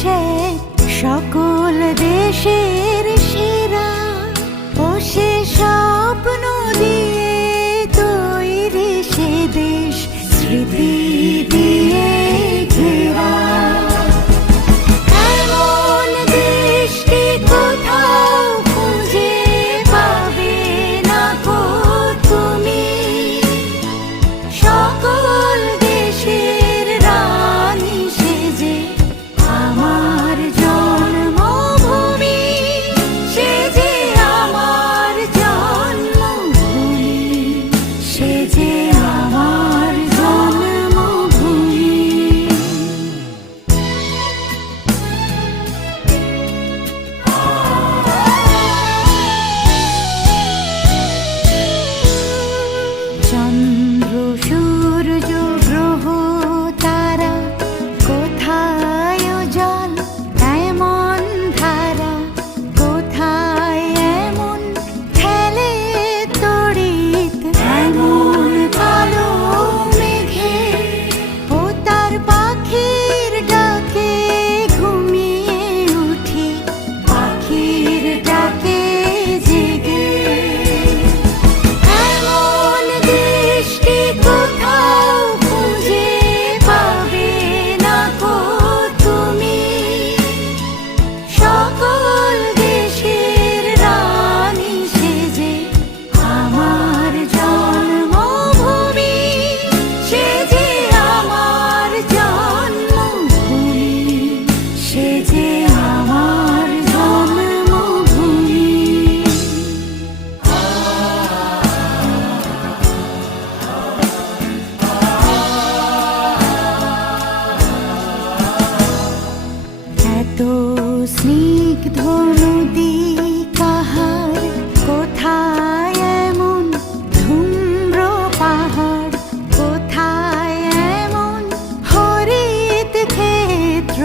সে সকল দেশের সেরা, ও সে স্বপ্ন দিয়ে তৈরি সে দেশ স্মৃতি দিয়ে ঘেরা। এমন দেশটি কোথাও খুঁজে পাবে না গো তুমি, সকল দেশের রানী সেজে আমার জন্মভূমি, সেজে আমার জন্মভূমি, সেজে আমার জন্মভূমি। চন্দ্র সূর্য গ্রহ তারা কোথায় জল এমন ধারা, কোথায় এমন খেলে তড়িৎ এমন কালো মেঘে, ও তার পাখির ডাকে ঘুমিয়ে উঠি, পাখির ডাকে জেগে। এমন দেশটি কোথাও খুঁজে পাবে না গো তুমি, সকল দেশের রানী সেজে আমার জন্মভূমি, সেজে আমার জন্মভূমি, সেজে আমার জন্মভূমি। এত স্নিগ্ধ নদী কাহার, কোথায় এমন ধূম্র পাহাড়, কোথায় এমন হরিত ক্ষেত্র,